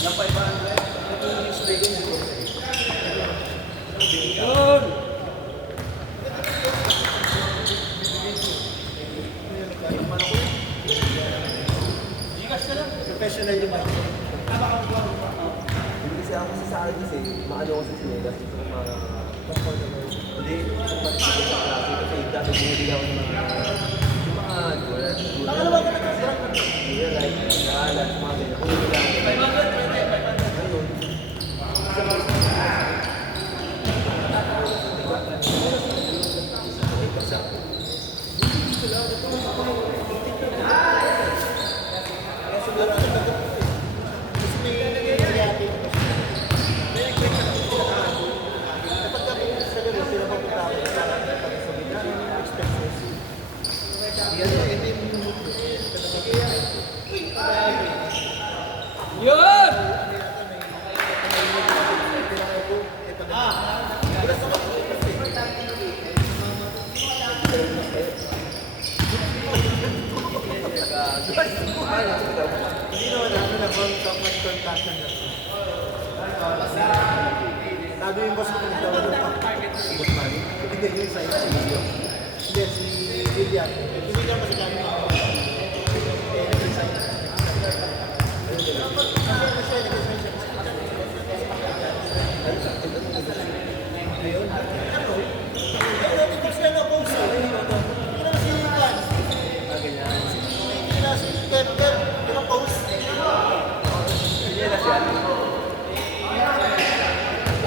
Yung 500, yung display ko yung yun! Gigas na lang. Professional yung mga. Hindi kasi ako sa akin kasi, maano ko sa sinelas, mga comfortable. Hindi, sa pagsisigil sa klase kasi dati bumili ako ng mga dual, like, nakalat, mga ganyan. Kung hindi lang, 500, pwede, 500. ayun. Yun! Hindi naman ano na kung sa mas contaction na. Sabi yung boss ko nagtawa ng boss man. Hindi yung sa video. Hindi si Lilian. Hindi niya kasi kami ayun. Ano? Ayun, ito siya na post. Hindi na si Juan. Hindi na si Kevin. Hindi na post. Hindi na siya.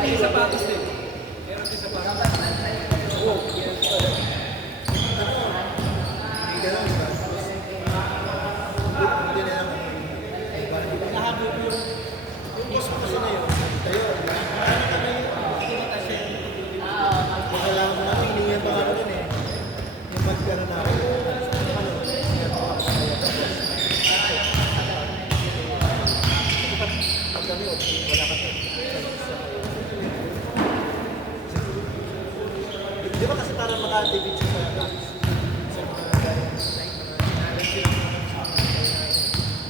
May sapatos din. Meron din sapatos. Oo. Hindi ganun, diba? Hindi na naman. Nahabol ko yung boss ko kasi na yun. Tayo, kailangan ko namin hiningan pa nga rin eh. Yung magkaroon na ako. Pag kami, wala ka to. Di ba kasi parang maka-activate siya sa mga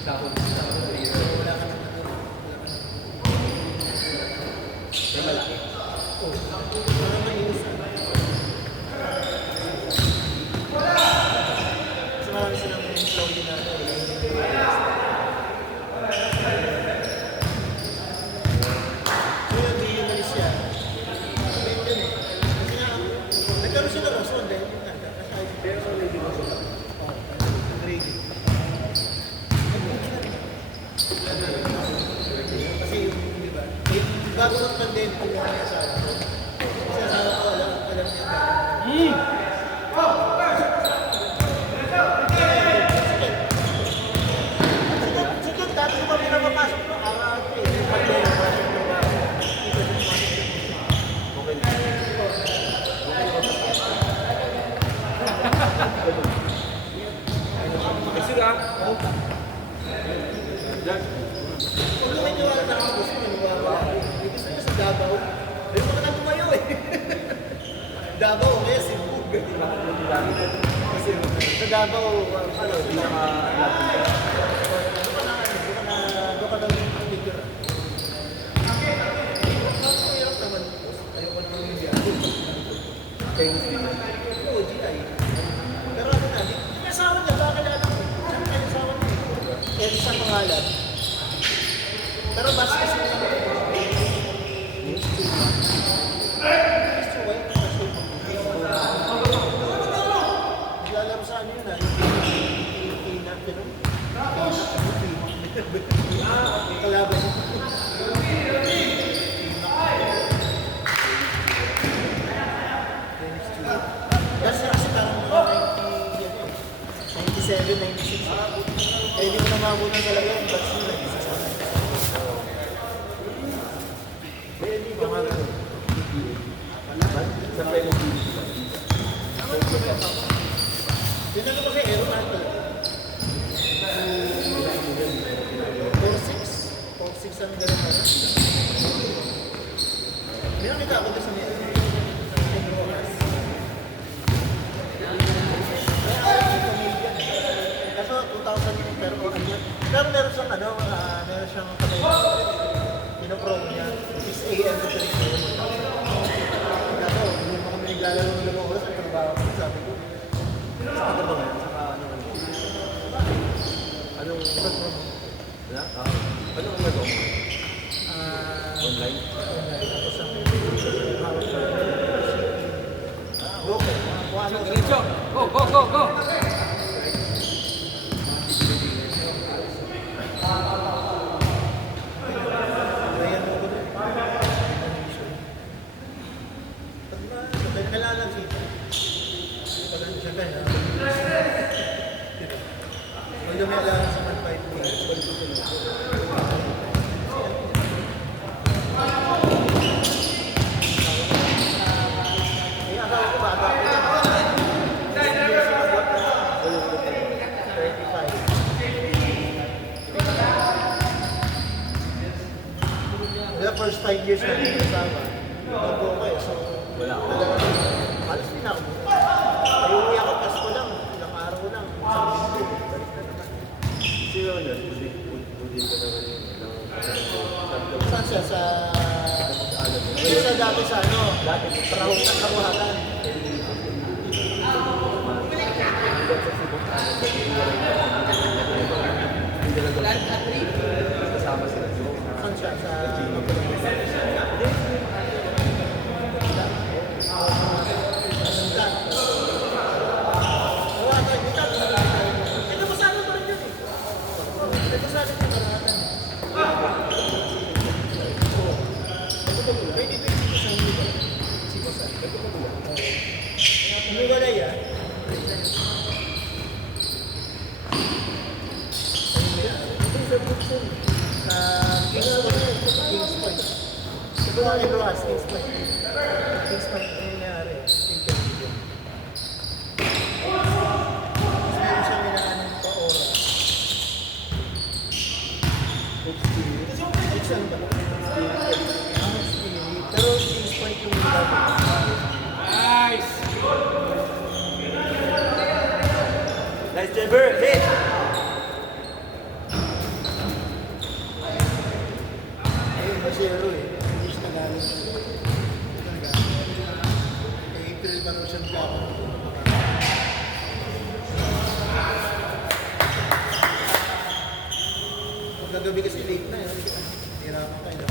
Dahon. wala ka naman. May malaki. Parang mainis na. Kasi marami silang slowly na so yun, di yun nalis siya. Sabihin yun eh. Kasi nga, nagkaroon siya ng rason dahil yung kanta. Kasi ay, pero sa lady mo siya. Oo, nag-ready. Kasi yung, di ba, bago ng pandemic yung mga asawa ko. Kasi asawa ko, alam niya na. Sige, dati ko pa pinapapasok no? Araw ko eh. Kasi nga, Kung may tiwala na ako gusto niya, wala. May gusto niya sa Davao. Ayun ko na tumayo eh. Davao, kaya Cebu. Kasi sa Davao, ano, doon ka lang yung picture. Mahirap naman. Ayoko naman yung GI. Chinese din. Oo, GI. Pero ano na, yung asawa niya, baka kilala ko. Saan kayo asawa niya? Elsa pangalan. Pero basta kasi naman naglalaro sa ano yun ah, yung Pinat, gano'n. Kalaban yun. Kasi parang mga 97, 96. Eh, hindi mo na mabunan talaga yung batch nila. Sa pwede Yun ano kasi, Aeronaut talaga. 4-6 ang ganun pa. May nakita ako doon sa mga Rojas. Kaso 2,000 pero ano yun. Pero meron siyang ano, meron siyang kamay. Anong ano? Online? Tapos ang hawak sa broker. Kuha ng Diretso. Go, go, go, go. Ayan mo ko rin. Pag kailangan siya. Pag siya kaya. Pag lumialaan sa 1.5. Yung asawa ko bata ko yan. 35. Kaya first 5 years na yung kasama. Bago ko eh. So, Wala ako. alas din ako. Ay, uwi ako Pasko lang. Ilang araw lang. Isang linggo. Balik na naman. Si Ronald, budin ko naman yun. Saan siya? Sa... Siya sa dati sa ano? Dati, Parang sa kabuhatan. Kasama sila. Saan siya? Sa... Umiwalay ah. Sa Kings Point. Ito ang Ebroas, Kings Point. Kings Point ang nangyari. Interview. Meron siya minaanan pa oras. It's ano ba? Ang spirit. Pero Kings Point yung Nice. Nice, Trevor! Hit! ayun, Basero eh. English na galing. Talaga. Kay April pa raw siya magkakaroon. Pagkagabi kasi late na yun. Hirapan tayo.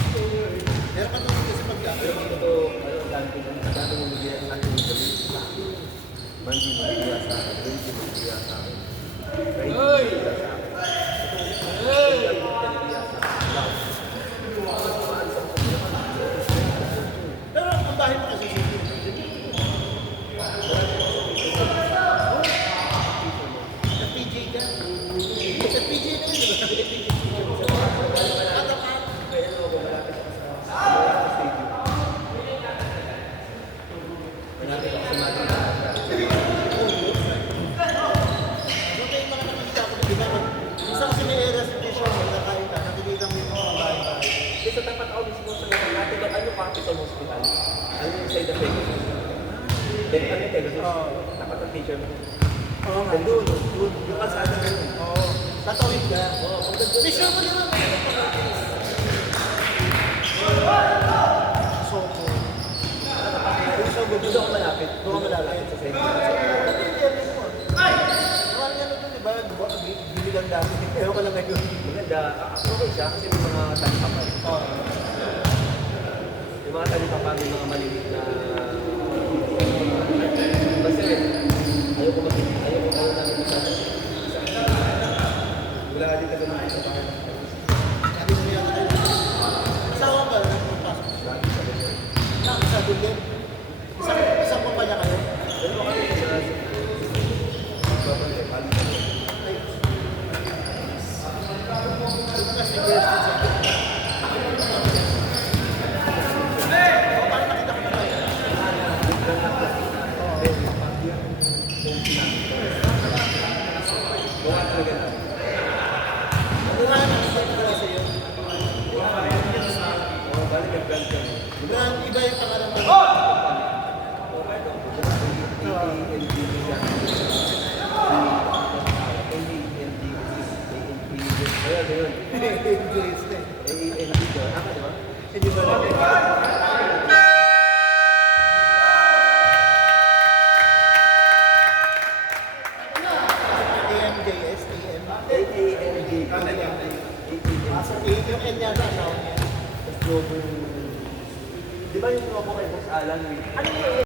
Pero katulad kasi pagkakaroon. Ito, dami mo magiging ang ating gabi. Mandi mo magiging sa akin. Wednesday mo magiging sa akin. Friday mo Hey! magiging sa akin. Hey! Pero ang bahay mo kasi city. Sa PJ ka. Sa PJ na yun, di ba? So, kayo mga nakikita ko, di ba? Isa kasi may area sa Vision, nagkakain ka, nakikita mo yung mga bahay-bahay. Sa tapat ako mismo sa mga natin, ano Capital Hospital? Ano yung side of Pegasus? Then ano yung Pegasus? Oo. Tapat ang teacher mo. Oo nga. Then doon, yung kalsada na yun. Oo. Tatawid ka. Vision mo naman. Soko. Kung sa gusto ako malapit, doon ako malapit sa side. Dati yung area mo. Naman nga doon, di ba? Biligan dati. Ewan ka lang ngayon. Maganda, okay siya kasi may mga talipapan. Oo. Yung mga talipapan, may mga maliliit na... Kasi, ayaw ko namin isa. Wala ka din ka naman sa bahay. Sabi mo yan. Asawa ka, nagpapasok. Lagi sa bahay. Sa Dugan. Isang kumpanya kayo. Pero kami sa babalik, balik kami. Kasi girls din sa parang nakita ko na kayo. Wala talaga na. Ano nga nakita ko na sa'yo? Oo, balik nag-brand kami. Brand, iba yung pangalan mo. Grace na eh. Hindi ba natin? AMJS, AM. Sa yung N yata, asawa niya. Tapos Jover. Di ba yung ako kay Boss Alan? Ano yung